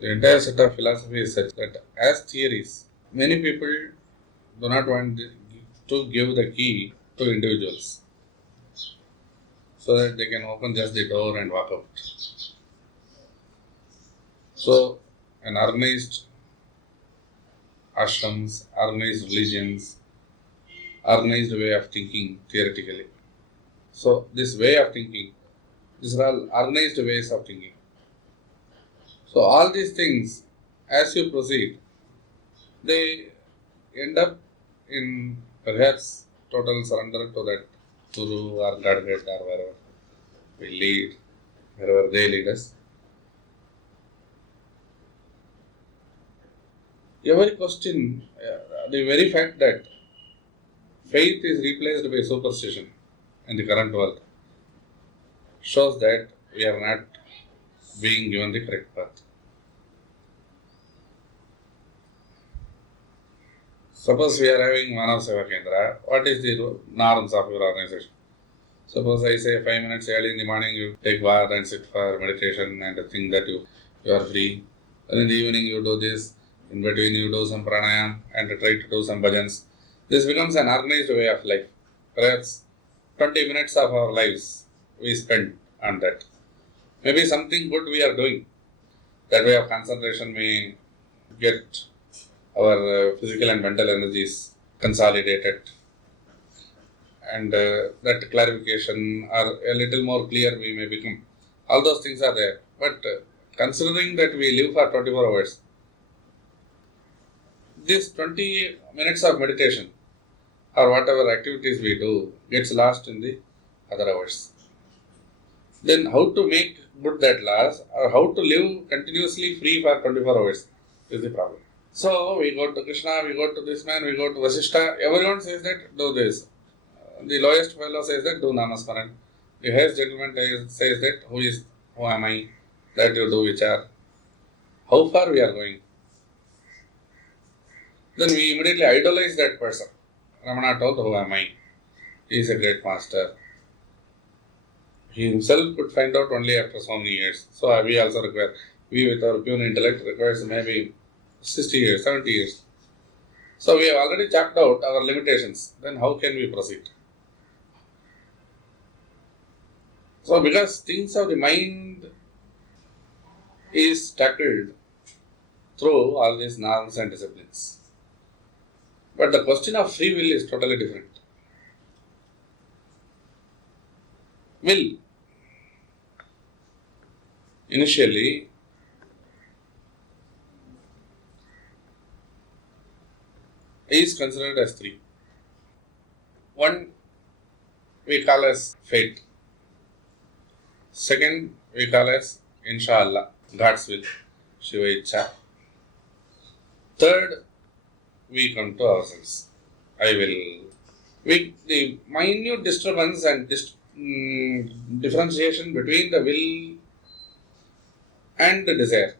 The entire set of philosophy is such that as theories, many people do not want to give the key to individuals so that they can open just the door and walk out. So, an organized ashrams, organized religions, organized way of thinking theoretically. So, this way of thinking, these are all organized ways of thinking. So, all these things, as you proceed, they end up in perhaps total surrender to that Guru or Godhead or wherever we lead, wherever they lead us. Every question, the very fact that faith is replaced by superstition in the current world shows that we are not being given the correct path. Suppose we are having ManavaSevaKendra, what is the norms of your organization? Suppose I say 5 minutes early in the morning you take bath and sit for meditation and think that you are free. And in the evening you do this, in between you do some pranayam and try to do some bhajans. This becomes an organized way of life. Perhaps 20 minutes of our lives we spend on that. Maybe something good we are doing. That way of concentration may get our physical and mental energies consolidated, and that clarification or a little more clear we may become. All those things are there. But considering that we live for 24 hours, this 20 minutes of meditation or whatever activities we do gets lost in the other hours. Then how to make good that loss or how to live continuously free for 24 hours is the problem. So we go to Krishna, we go to this man, we go to Vasishtha. Everyone says that do this. The lowest fellow says that do Namasmaran. The highest gentleman says that who am I, that you do vichar. How far we are going? Then we immediately idolize that person. Ramana told, who am I? He is a great master. He himself could find out only after so many years. So we also require, we with our pure intellect requires maybe 60 years, 70 years. So we have already chalked out our limitations. Then how can we proceed? So because things of the mind is tackled through all these norms and disciplines. But the question of free will is totally different. Will initially is considered as three. One we call as fate. Second we call as Inshallah, God's will, Shiva Ichcha. Third we come to ourselves. I will. With the minute disturbance and differentiation between the will and the desire.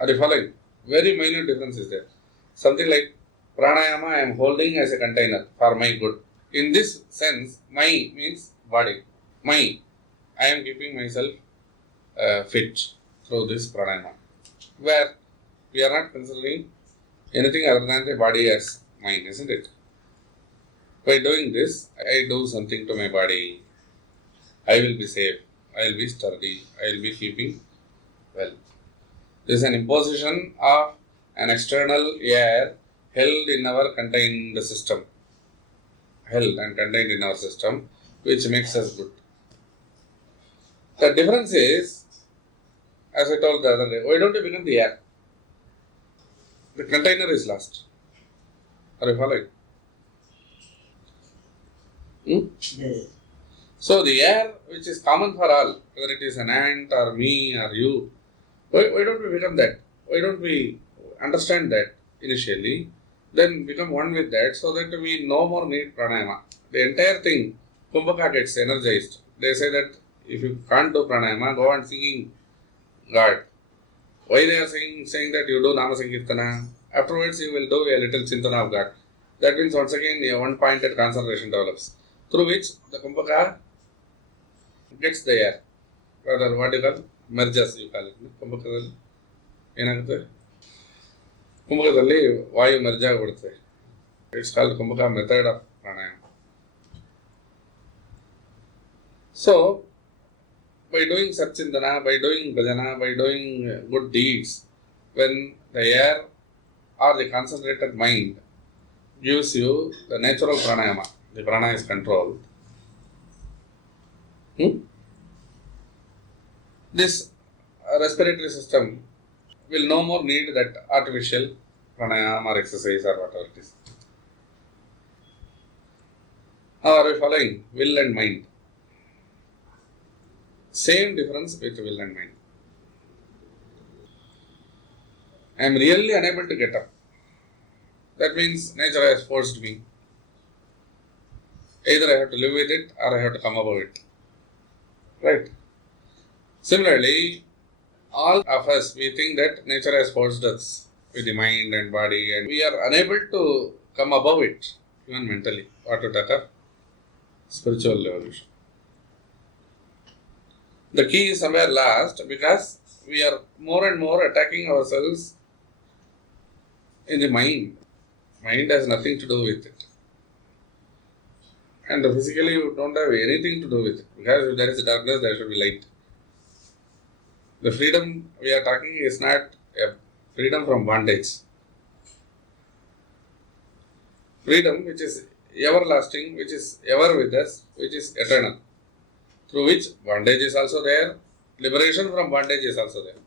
Are you following? Very minute difference is there. Something like pranayama I am holding as a container for my good. In this sense, my means body. I am keeping myself fit through this pranayama. Where we are not considering anything other than the body as mine, isn't it? By doing this, I do something to my body. I will be safe. I will be sturdy. I will be keeping well. This is an imposition of an external air held in our contained system. Held and contained in our system, which makes us good. The difference is, as I told the other day, why don't you become the air? The container is lost. Are you following? Yes. So the air which is common for all, whether it is an ant or me or you, why don't we become that? Why don't we understand that initially, then become one with that so that we no more need pranayama. The entire thing, Kumbhaka gets energized. They say that if you can't do pranayama, go on singing God. Why they are saying that you do Nama Sankirtana? Afterwards you will do a little Chintana of God. That means once again a one-pointed concentration develops, through which the Kumbhaka gets the air. Rather, what you call merges, you call it. ಕುಂಭಕದಲ್ಲಿ ಏನಾಗುತ್ತೆ? ಕುಂಭಕದಲ್ಲಿ ವಾಯು merge ಆಗಿಬಿಡುತ್ತೆ. It's called kumbhaka method of pranayama. So, by doing Satchindana, by doing bhajana, by doing good deeds, when the air or the concentrated mind gives you the natural pranayama, the prana is controlled. This respiratory system will no more need that artificial pranayama or exercise or whatever it is. Now are we following? Will and mind. Same difference with will and mind. I am really unable to get up. That means nature has forced me. Either I have to live with it or I have to come above it. Right? Similarly, all of us, we think that nature has forced us with the mind and body, and we are unable to come above it, even mentally, or to talk of spiritual evolution. The key is somewhere lost because we are more and more attacking ourselves in the mind. Mind has nothing to do with it. And physically you don't have anything to do with it. Because if there is darkness, there should be light. The freedom we are talking is not a freedom from bondage. Freedom which is everlasting, which is ever with us, which is eternal. Through which bondage is also there, liberation from bondage is also there.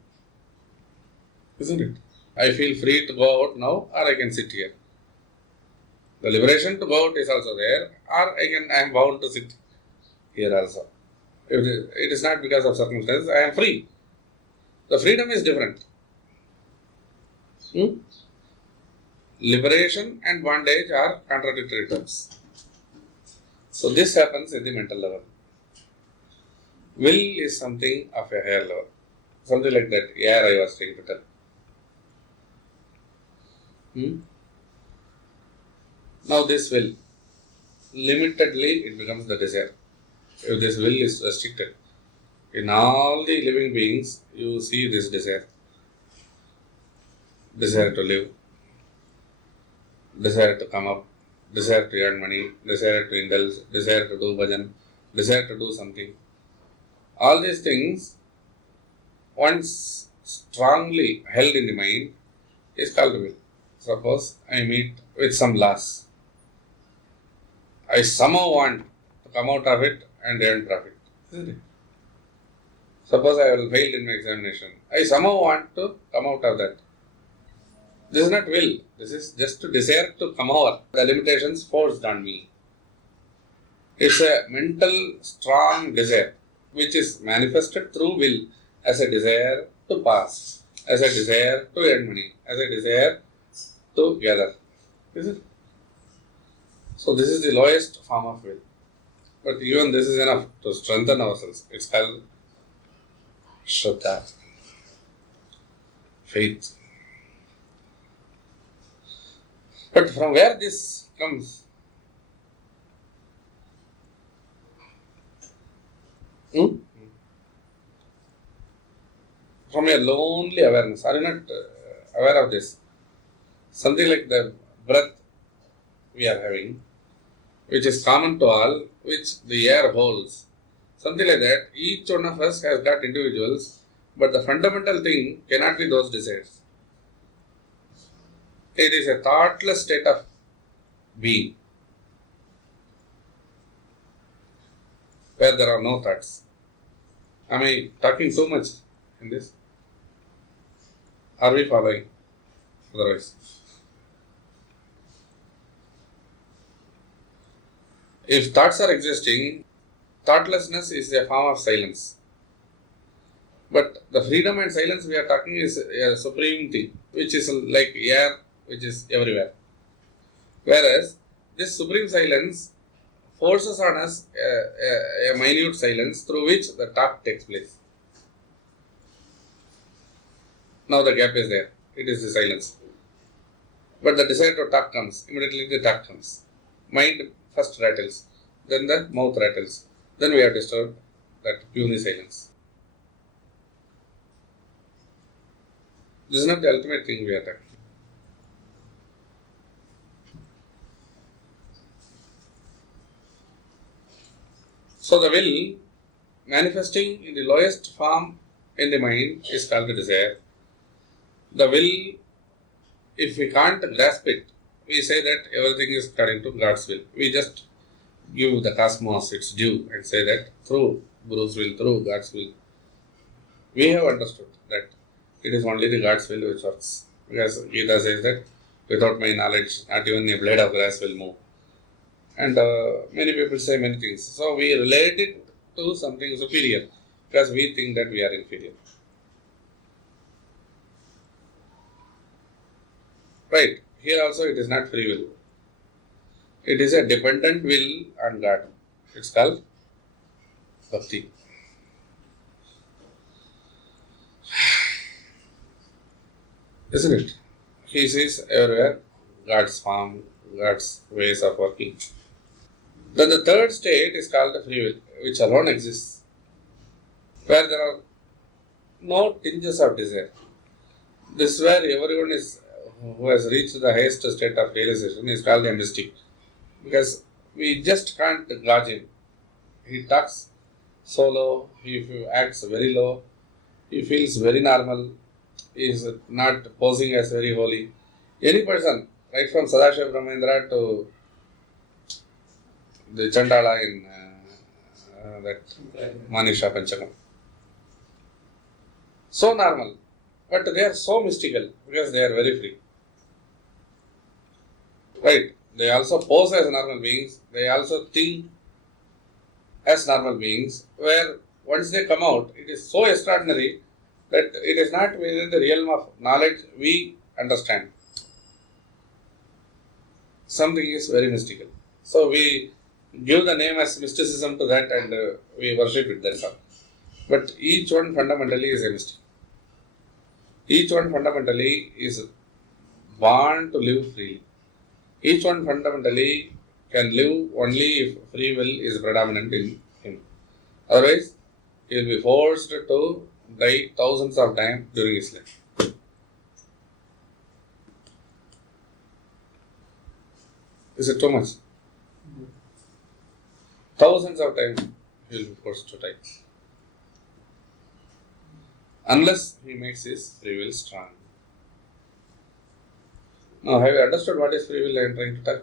Isn't it? I feel free to go out now, or I can sit here. The liberation to go out is also there, or I am bound to sit here also. It is not because of circumstances, I am free. The freedom is different. Liberation and bondage are contradictory terms. So this happens at the mental level. Will is something of a higher level. Something like that. Yeah, I was trying to tell. Now this will, limitedly it becomes the desire. If this will is restricted, in all the living beings, you see this desire. Desire to live, desire to come up, desire to earn money, desire to indulge, desire to do bhajan, desire to do something. All these things, once strongly held in the mind, is called will. Suppose I meet with some loss. I somehow want to come out of it and earn profit. Isn't it? Suppose I will fail in my examination. I somehow want to come out of that. This is not will. This is just to desire to come over the limitations forced on me. It's a mental strong desire which is manifested through will as a desire to pass, as a desire to earn money, as a desire to gather. Is it? So this is the lowest form of will. But even this is enough to strengthen ourselves. It's called Shraddha, faith. But from where this comes? From a lonely awareness. Are you not aware of this? Something like the breath we are having, which is common to all, which the air holds. Something like that. Each one of us has got individuals, but the fundamental thing cannot be those desires. It is a thoughtless state of being, where there are no thoughts. Am I talking too much in this? Are we following? Otherwise, if thoughts are existing, thoughtlessness is a form of silence. But the freedom and silence we are talking is a supreme thing, which is like air, which is everywhere. Whereas this supreme silence forces on us a minute silence through which the talk takes place. Now the gap is there. It is the silence. But the desire to talk comes. Immediately the talk comes. Mind first rattles. Then the mouth rattles. Then we have disturbed that puny silence. This is not the ultimate thing we are talking. So the will manifesting in the lowest form in the mind is called the desire. The will, if we can't grasp it, we say that everything is according to God's will. We just give the cosmos its due and say that through Guru's will, through God's will. We have understood that it is only the God's will which works. Because Gita says that without my knowledge, not even a blade of grass will move. And many people say many things. So we relate it to something superior because we think that we are inferior. Right. Here also it is not free will. It is a dependent will on God. It's called bhakti. Isn't it? He sees everywhere God's form, God's ways of working. Then the third state is called the free will, which alone exists, where there are no tinges of desire. This is where everyone is who has reached the highest state of realization is called a mystic. Because we just can't gauge him. He talks so low, he acts very low, he feels very normal, he is not posing as very holy. Any person, right from Sadashiva Brahmendra to the Chandala in that Manisha Panchakam. So normal, but they are so mystical because they are very free. Right? They also pose as normal beings, they also think as normal beings, where once they come out, it is so extraordinary that it is not within the realm of knowledge we understand. Something is very mystical. So we give the name as mysticism to that and we worship it, that's all. But each one fundamentally is a mystic. Each one fundamentally is born to live freely. Each one fundamentally can live only if free will is predominant in him. Otherwise, he will be forced to die thousands of times during his life. Is it too much? Thousands of times he will be forced to die. Unless he makes his free will strong. Now, have you understood what is free will I am trying to tell?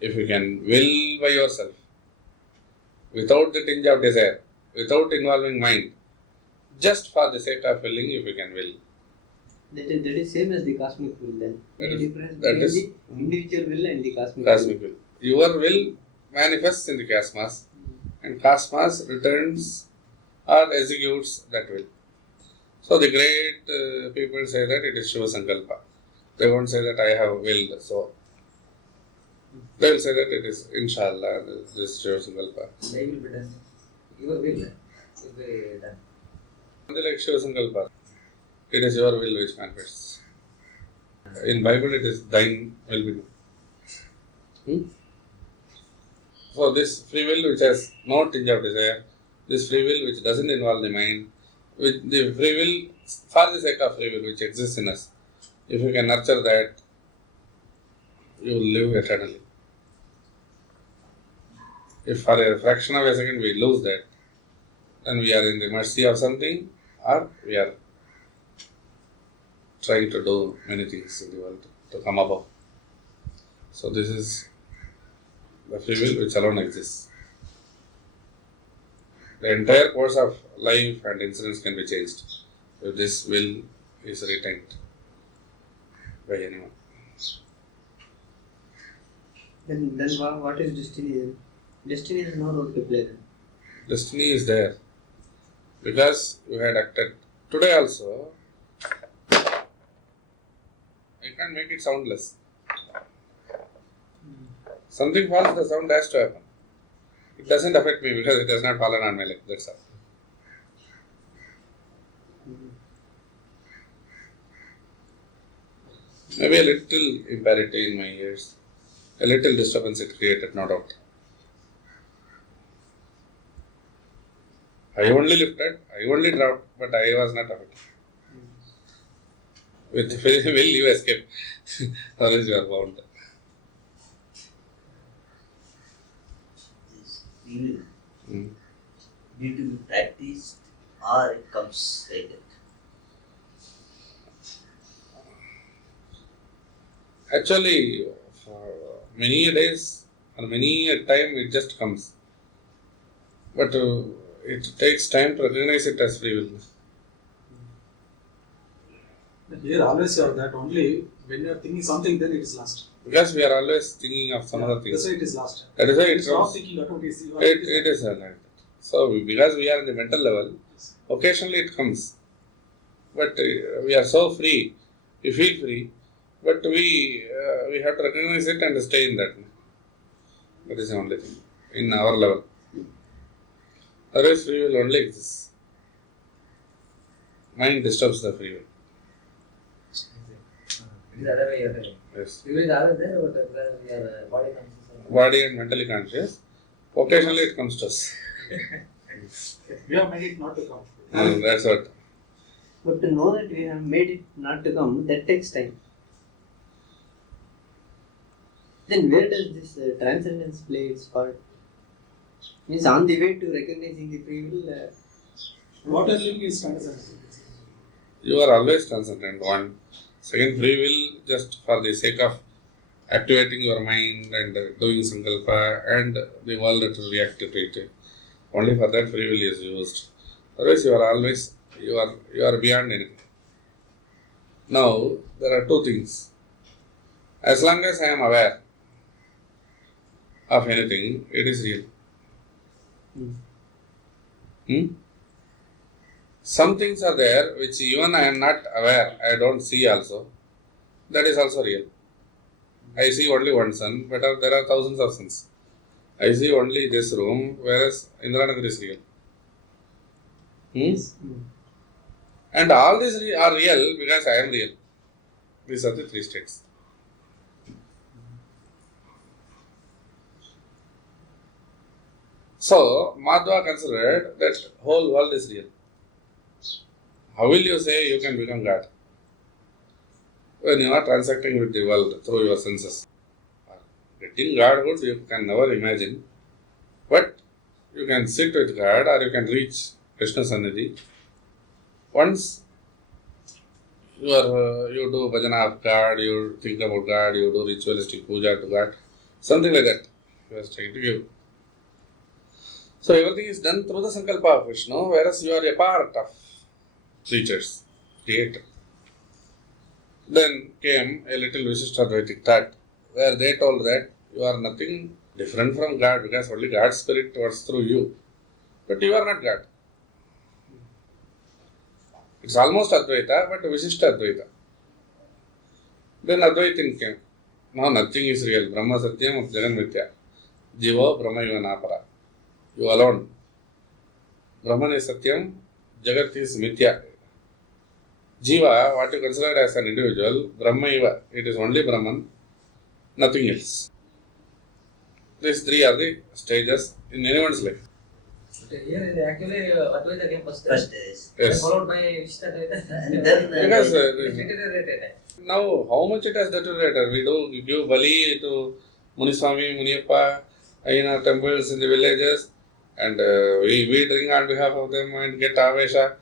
If you can will by yourself, without the tinge of desire, without involving mind, just for the sake of willing, if you can will. That is same as the cosmic will then. That difference is between the individual will and the cosmic will. Your will manifests in the cosmos and cosmos returns or executes that will. So the great people say that it is Shiva Sankalpa. They won't say that I have willed, so they will say that it is Inshallah, this Shiva Sankalpa. They will be done. Your will will be done. Something like Shiva Sankalpa. It is your will which manifests. In Bible it is thine will be done. So this free will which has no tinge of desire, this free will which doesn't involve the mind, with the free will for the sake of free will which exists in us, if you can nurture that, you will live eternally. If for a fraction of a second we lose that, then we are in the mercy of something or we are trying to do many things in the world to come above. So this is the free will which alone exists. The entire course of life and incidents can be changed if this will is retained by anyone. Then what is destiny? Destiny has no role to play then. Destiny is there because you had acted. Today also, I can't make it soundless. Something falls, the sound has to happen. It doesn't affect me because it has not fallen on my leg, that's all. Maybe a little imparity in my ears, a little disturbance it created, no doubt. I only lifted, I only dropped, but I was not affected. With free will you escape. Otherwise you are bound. This free will Hmm. need to be practiced or it comes like that. Actually, for many days or many a time it just comes. But it takes time to recognize it as free will. Here always you have that only when you are thinking something, then it is last. Because we are always thinking of some other That's things. why it is last. That is why You it stop comes. thinking automatically. It is like that. So, because we are in the mental level, occasionally it comes. But we are so free, we feel free, but we have to recognize it and stay in that. That is the only thing in our level. Otherwise, free will only exists. Mind disturbs the free will. It is other way you are telling. Yes. Free will is always there, but because we are body conscious. Body and mentally conscious. Occasionally it comes to us. We have made it not to come. That's what. But to know that we have made it not to come, that takes time. Then where does this transcendence play its part? Means on the way to recognizing the free will, What are living is transcendence. You are always transcendent. One. Second, free will just for the sake of activating your mind and doing sankalpa and the world to react to it. Only for that free will is used. Otherwise, you are always you are beyond anything. Now there are two things. As long as I am aware of anything, it is real. Some things are there which even I am not aware, I don't see also. That is also real. I see only one sun, but there are thousands of suns. I see only this room, whereas Indranagar is real. And all these are real because I am real. These are the three states. So, Madhva considered that whole world is real. How will you say you can become God? When you are transacting with the world through your senses. Getting Godhood you can never imagine. But you can sit with God or you can reach Krishna Sannidhi. Once you do bhajana of God, you think about God, you do ritualistic puja to God, something like that. You are trying to give. So everything is done through the sankalpa of Vishnu, whereas you are a part of creatures, creator. Then came a little Vishishtadvaitic thought, where they told that you are nothing different from God because only God's spirit works through you. But you are not God. It's almost Advaita, but Vishishta Advaita. Then Advaitin came. Now nothing is real. Brahma Satyam Jagan Mithya. Jiva Brahma Yuvanapara. You alone. Brahman is Satyam, Jagat is Mithya. Jiva, what you consider as an individual, Brahma Iva, it is only Brahman, nothing else. These three are the stages in anyone's life. But here actually Advaita came first. First is. Then Yes. followed by Vishishtadvaita. And then Because It deteriorated. now how much it has deteriorated. We do give Bali to Muniswami, Muniappa in our temples in the villages and we drink on behalf of them and get Avesha.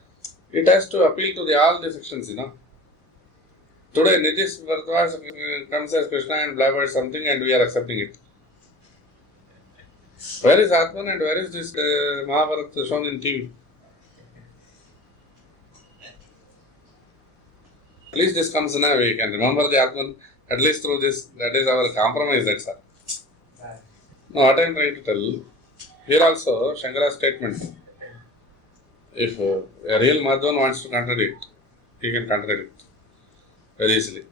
It has to appeal to all the sections, Today Nitish Bharadwaj comes as Krishna and blabbers something and we are accepting it. Where is Atman and where is this Mahabharata shown in TV? At least this comes now, we can remember the Atman at least through this. That is our compromise, that's all. Now what I am trying to tell, here also Shankara's statement. If a real Madhvan wants to contradict, he can contradict very easily.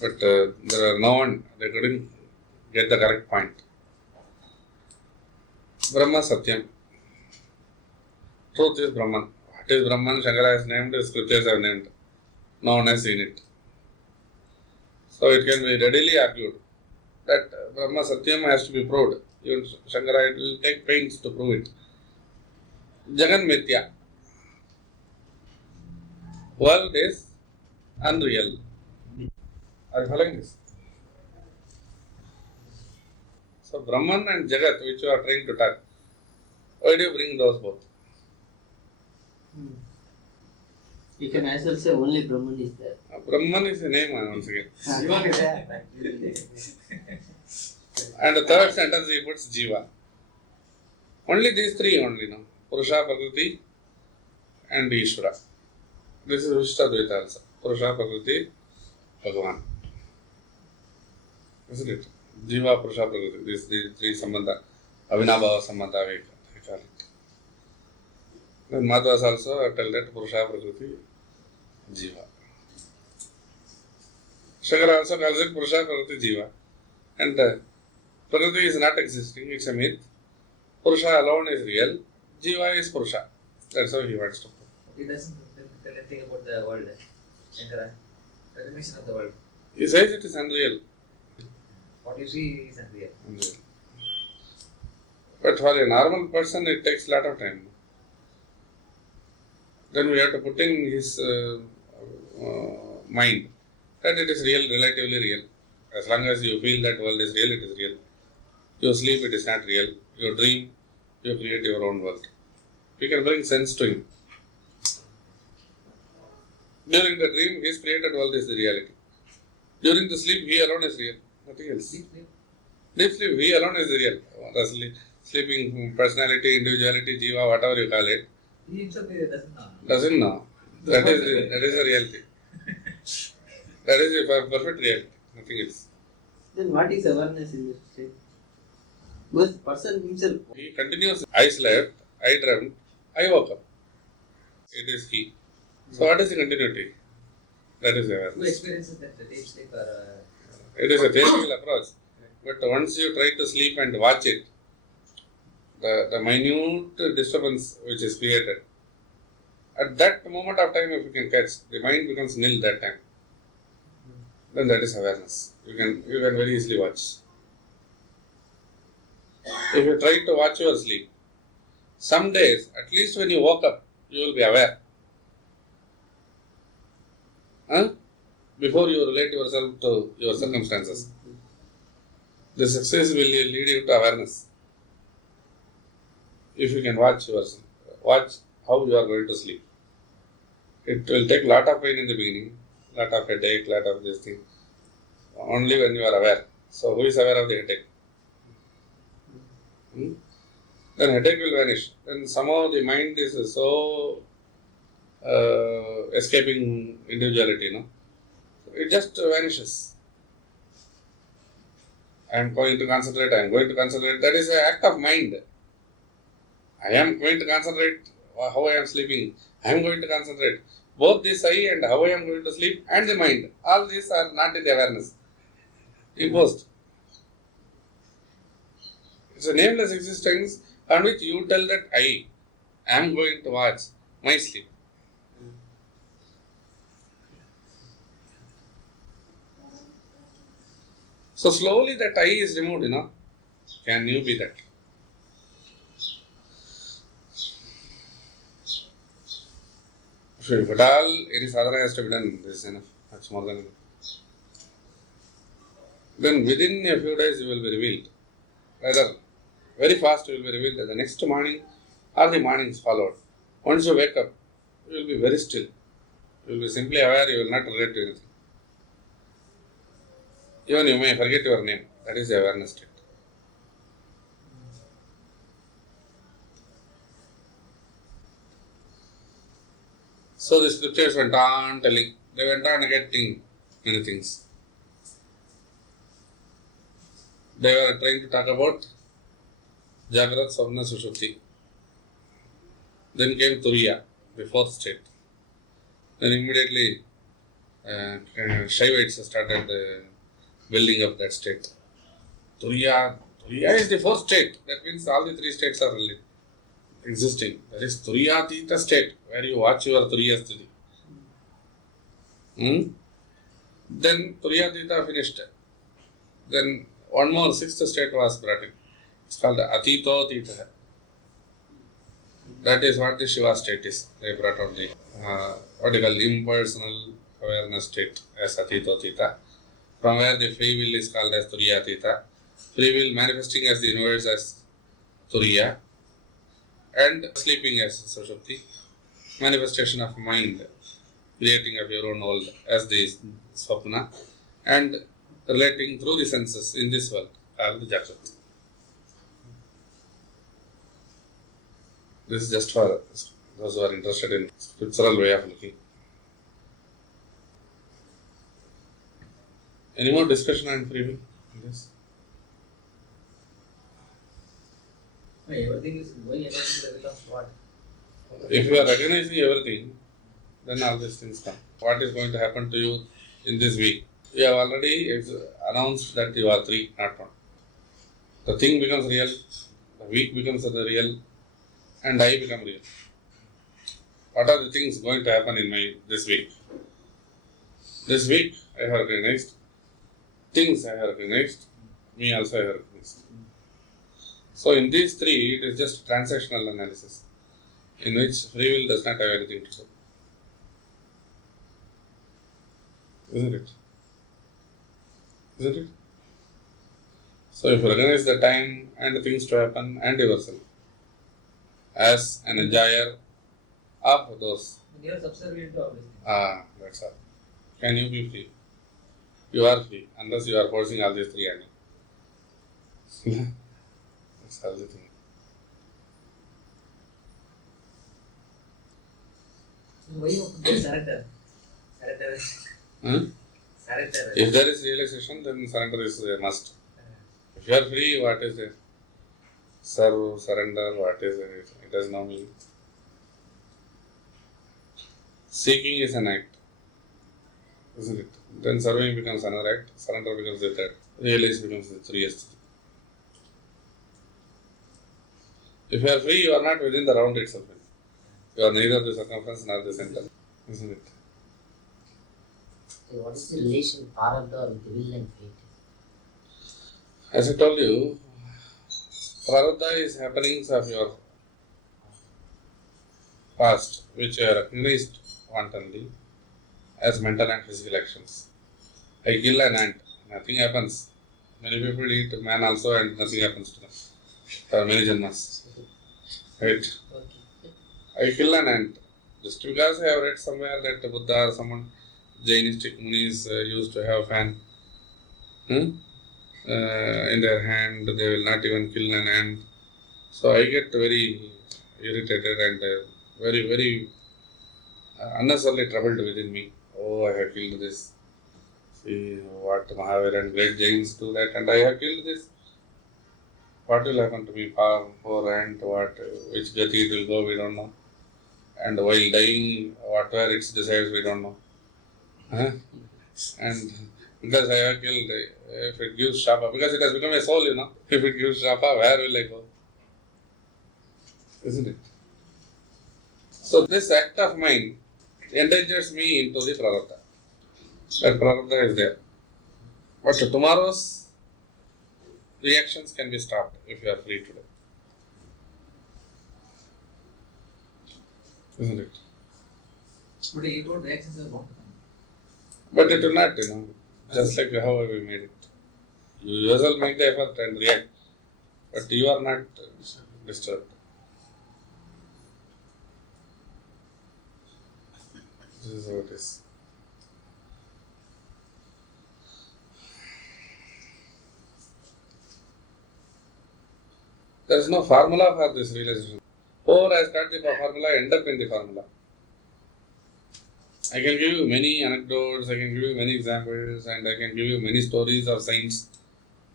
But there are no one, they couldn't get the correct point. Brahma Satyam. Truth is Brahman. What is Brahman? Shankara has named, scriptures have named. No one has seen it. So it can be readily argued that Brahma Satyam has to be proved. Even Shankara will take pains to prove it. Jagan Mithya. World is unreal. Are you following this? So Brahman and Jagat, which you are trying to talk, why do you bring those both? You can as well say only Brahman is there. Brahman is a name once again. Shiva is there. And the third sentence he puts Jiva. Only these three only, no? Purusha, Prakriti and Ishvara. This is Vishtadvaita also. Purusha, Prakriti, Bhagavan. Isn't it? Jiva, Purusha, Prakriti. These three sambandha. Avinabhava sambandha we call it. Then Madhvas also tell that Purusha, Prakriti, Jiva. Shankara also calls it Purusha, Prakriti, Jiva. And Prakriti is not existing, it's a myth. Purusha alone is real. Jiva is Purusha. That's how he wants to put. He doesn't tell anything about the world. Shankara, recognition of the world. He says it is unreal. What you see is unreal. Unreal. But for a normal person, it takes a lot of time. Then we have to put in his mind that it is real, relatively real. As long as you feel that world is real, it is real. You sleep, it is not real. You dream, you create your own world. You can bring sense to him. During the dream, his created world is the reality. During the sleep, he alone is real. Nothing else. Deep sleep, he alone is the real. The sleeping personality, individuality, jiva, whatever you call it, He himself doesn't know. doesn't know. That is the reality. That is a perfect reality. Nothing else. Then what is awareness in this state? Because the person himself. He continues, I slept, I dreamt, I woke up. It is he. So what is the continuity? That is Who awareness. experiences that the deep sleep or It is a theoretical approach. But once you try to sleep and watch it, the minute disturbance which is created, at that moment of time, if you can catch, the mind becomes nil that time. Then that is awareness. You can very easily watch. If you try to watch your sleep, some days, at least when you woke up, you will be aware. Before you relate yourself to your circumstances. The success will lead you to awareness. If you can watch yourself, watch how you are going to sleep. It will take lot of pain in the beginning, lot of headache, lot of this thing. Only when you are aware. So who is aware of the headache? Then headache will vanish. Then somehow the mind is so escaping individuality, no? It just vanishes. I am going to concentrate, I am going to concentrate. That is an act of mind. I am going to concentrate how I am sleeping. I am going to concentrate. Both this I and how I am going to sleep and the mind, all these are not in the awareness. Imposed. It's a nameless existence on which you tell that I am going to watch my sleep. So slowly that I is removed, Can you be that? So if at all any sadhana has to be done, this is enough. That's more than enough. Then within a few days you will be revealed. Rather, very fast you will be revealed the next morning or the mornings followed. Once you wake up, you will be very still. You will be simply aware, you will not relate to anything. Even you may forget your name. That is the awareness state. So the scriptures went on telling, they went on getting many things. They were trying to talk about Jagrat, Swapna, Sushupti. Then came Turiya, the fourth state. Then immediately Shaivites started building up that state. Turiya is the fourth state. That means all the three states are existing. That is Turiyatita state, where you watch your Turiya Sthiti. Then Turiyatita finished. Then one more, sixth state was brought in. It's called the Atito Tita. That is what the Shiva state is. They brought out the, what you call impersonal awareness state as Atitotita, from where the free will is called as Turiyatita, free will manifesting as the universe as Turiya, and sleeping as Sushupti, manifestation of mind, creating of your own world as the Swapna, and relating through the senses in this world called the Jagrati. This is just for those who are interested in scriptural way of looking. Any more discussion on free will? Yes. Everything is going according to the will of what? If you are recognizing everything, then all these things come. What is going to happen to you in this week? You have already announced that you are 3, not 1. The thing becomes real, the week becomes the real, and I become real. What are the things going to happen in this week? This week I have recognized, things I have recognized, me also I have recognized. So in these 3, it is just transactional analysis, in which free will does not have anything to do. Isn't it? Isn't it? So if you recognize the time and the things to happen and yourself as an enjoyer of those, You are subservient to all these things. that's all. Can you be free? You are free, unless you are forcing all these 3 on you. That's all the thing. So why you surrender? Surrender. Surrender. If there is realization, then surrender is a must. If you are free, what is it? Serve, surrender, what is it? It has no meaning. Seeking is an act, isn't it? Then serving becomes another act, surrender becomes the third, realize becomes the 3th. If you are free, you are not within the round itself. You are neither the circumference nor the center, isn't it? So what is the relation Prarabdha with will and fate? As I told you, Prarabdha is happenings of your past, which you have recognized wantonly as mental and physical actions. I kill an ant, nothing happens. Many people eat man also and nothing happens to them. For many janmas. Right? I kill an ant. Just because I have read somewhere that Buddha or someone, Jainistic munis used to have fan in their hand, they will not even kill an ant. So I get very irritated and very, very unnecessarily troubled within me. Oh, I have killed this. See what Mahavir and great Jains do that, and I have killed this. What will happen to me? Poor ant, which gati it will go, we don't know. And while dying, whatever it decides, we don't know. And because I have killed, if it gives shapa, because it has become a soul, if it gives shapa, where will I go? Isn't it? So this act of mine endangers me into the prarabdha. That prarabdha is there. But tomorrow's reactions can be stopped if you are free today. Isn't it? But you told reactions are bound to come. But it will not, just like how we made it. You yourself make the effort and react, but you are not disturbed. This is how it is. There is no formula for this realization. Or has got the formula, end up in the formula. I can give you many anecdotes, I can give you many examples, and I can give you many stories of science.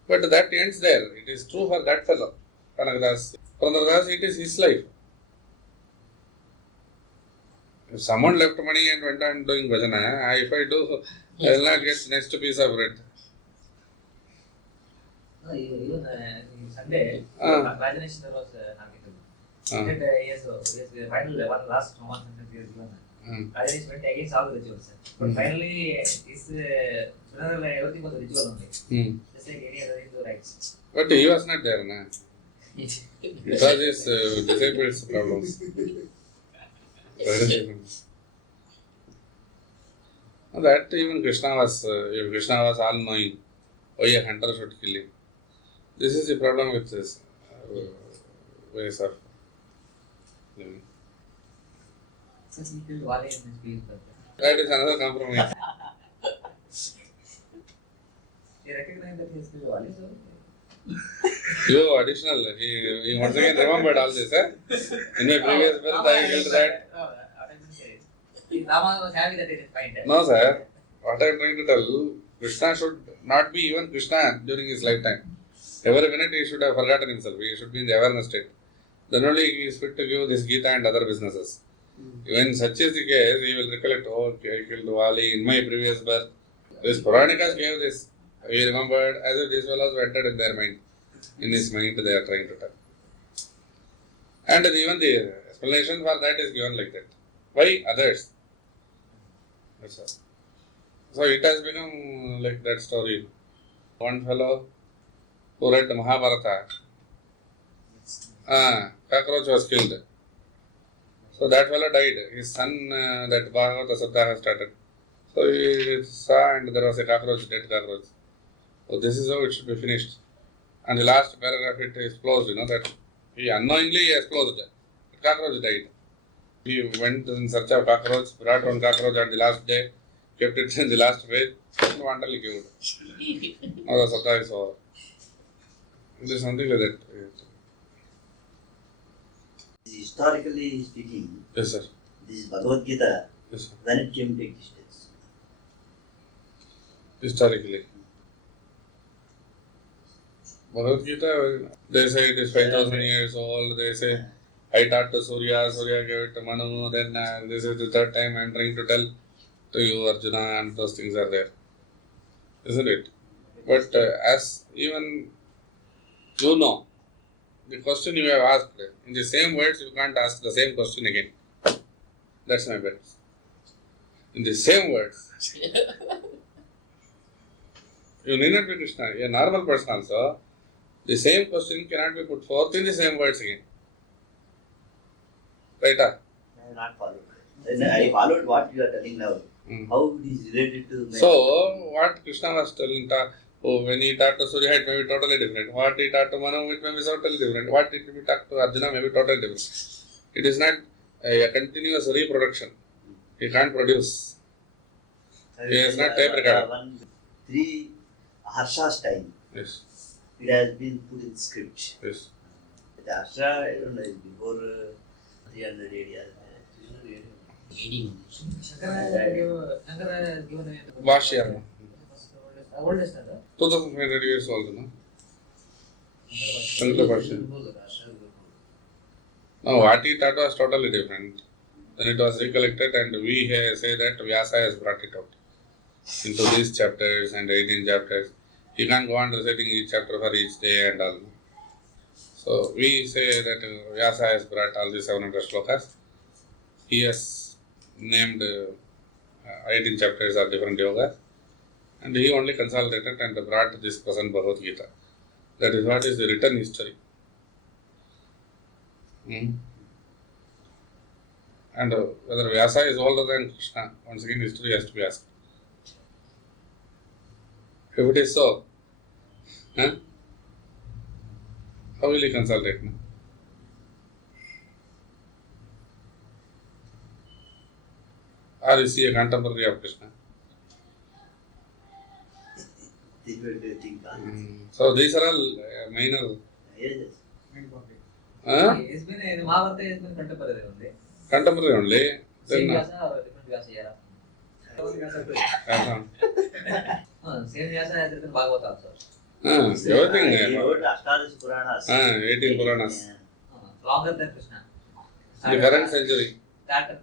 But that ends there. It is true for that fellow, Kanakadas. Pranadadas, it is his life. If someone left money and went on doing bhajana, if I do, I will not get next piece of bread. No, even Sunday, Rajanish there was Nakita. Yes, finally, one last moment sentence he has given. Rajanish went against all the rituals. But finally, his funeral, everything was a ritual only. Just like any other Hindu rites. But he was not there, na? It was his disabled problems. That even Krishna was, if Krishna was all knowing, why a hunter should kill him. This is the problem with this ways of living. Since he killed Wali in his peace, That is another compromise. he recognized that he has killed Wali, so. You additional, he once again remembered all this, eh? In my previous birth, I killed that. Rama was happy that it is fine. No, sir. What I am trying to tell, Krishna should not be even Krishna during his lifetime. Every minute he should have forgotten himself. He should be in the awareness state. Then only he is fit to give this Gita and other businesses. When such is the case, he will recollect, oh, okay, I killed Wali in my previous birth. This Puranikas gave this. He remembered as if these fellows were entered in their mind. In his mind, they are trying to tell. And even the explanation for that is given like that. Why others? That's all. So it has become like that story. One fellow who read Mahabharata, cockroach was killed. So that fellow died. His son, that Bhagavata Sabda has started. So he saw and there was a cockroach, dead cockroach. So this is how it should be finished. And the last paragraph it is closed, that he unknowingly has closed. The cockroach died. He went in search of cockroach, brought one cockroach at the last day, kept it in the last page, and wantonly killed. Now the Sabda is over. It is something like that. Historically speaking, Yes, sir. this Bhagavad Gita, Yes, sir. when it came to existence, Historically. Bhagavad Gita, they say it is 5,000 years old. They say, I taught to Surya, Surya gave it to Manu, then this is the third time I am trying to tell to you, Arjuna, and those things are there. Isn't it? But as even you know, the question you have asked, in the same words, you can't ask the same question again. That's my bet. In the same words. You need not be Krishna. A normal person also, the same question cannot be put forth in the same words again. Right? I have not followed. Then I followed what you are telling now. How it is related to my... So, what Krishna was telling, when he taught to Surya, it may be totally different. What he taught to Manu, it may be totally different. What it may be taught to Arjuna may be totally different. It is not a continuous reproduction. He can't produce. He has not tape recorder. 3 Harsha's time. Yes. It has been put in script. Yes. The Harsha, I don't know, is before 300 AD. Shankara given Bhashyam. oldest, 2500 years old, no? Shankara Bhashyam. No, what he taught was totally different. Then it was recollected and we say that Vyasa has brought it out into these chapters and 18 chapters. You can't go on reciting each chapter for each day and all. So we say that Vyasa has brought all these 700 shlokas. He has named 18 chapters of different yogas. And he only consolidated and brought this present Bhagavad Gita. That is what is the written history. And whether Vyasa is older than Krishna, once again history has to be asked. If it is so, how will he consolidate now? Or is he a contemporary of Krishna? Difficult to think on. So these are all minor. Yes. It's been in Mahabharata, it's been contemporary only. Contemporary only. Same Then, Vyasa or different Vyasa era? Same Vyasa has written Bhagavata also. everything. He wrote Ashtadasha Puranas. 18 Puranas. Longer than Krishna. The current century. Started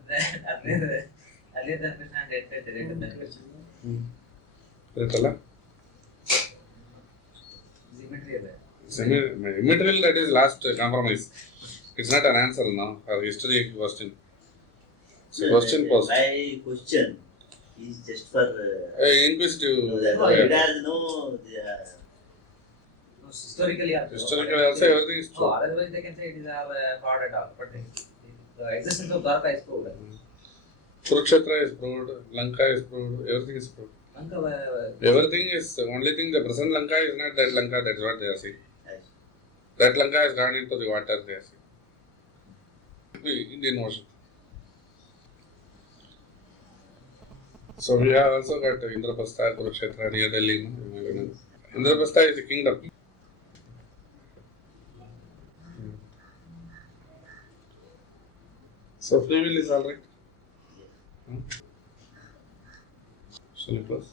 earlier than Krishna and later than Krishna. Right? Immaterial. Immaterial, that is last compromise. It's not an answer now for history question. It's a question post. My question is just for... Inquisitive. it has no... Historically also. Historically also everything is true. Otherwise they can say it is our fraud and all. But the existence of Dwarka is proved. Kurukshetra is proved, Lanka is proved, everything is proved. Everything is, only thing, the present Lanka is not that Lanka, that's what they are saying. Yes. That Lanka has gone into the water, they are saying. The Indian Ocean. So we have also got Indraprastha, Kurukshetra, near Delhi. Indraprastha is a kingdom. So free will is alright. Shall we close?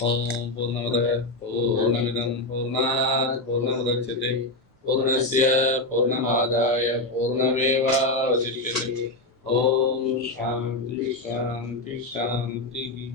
Om Purnamada Purnamidam Purnat Purnamudachyate Purnasya Purnamadaya Purnameva Vasishyate Om Shanti Shanti Shanti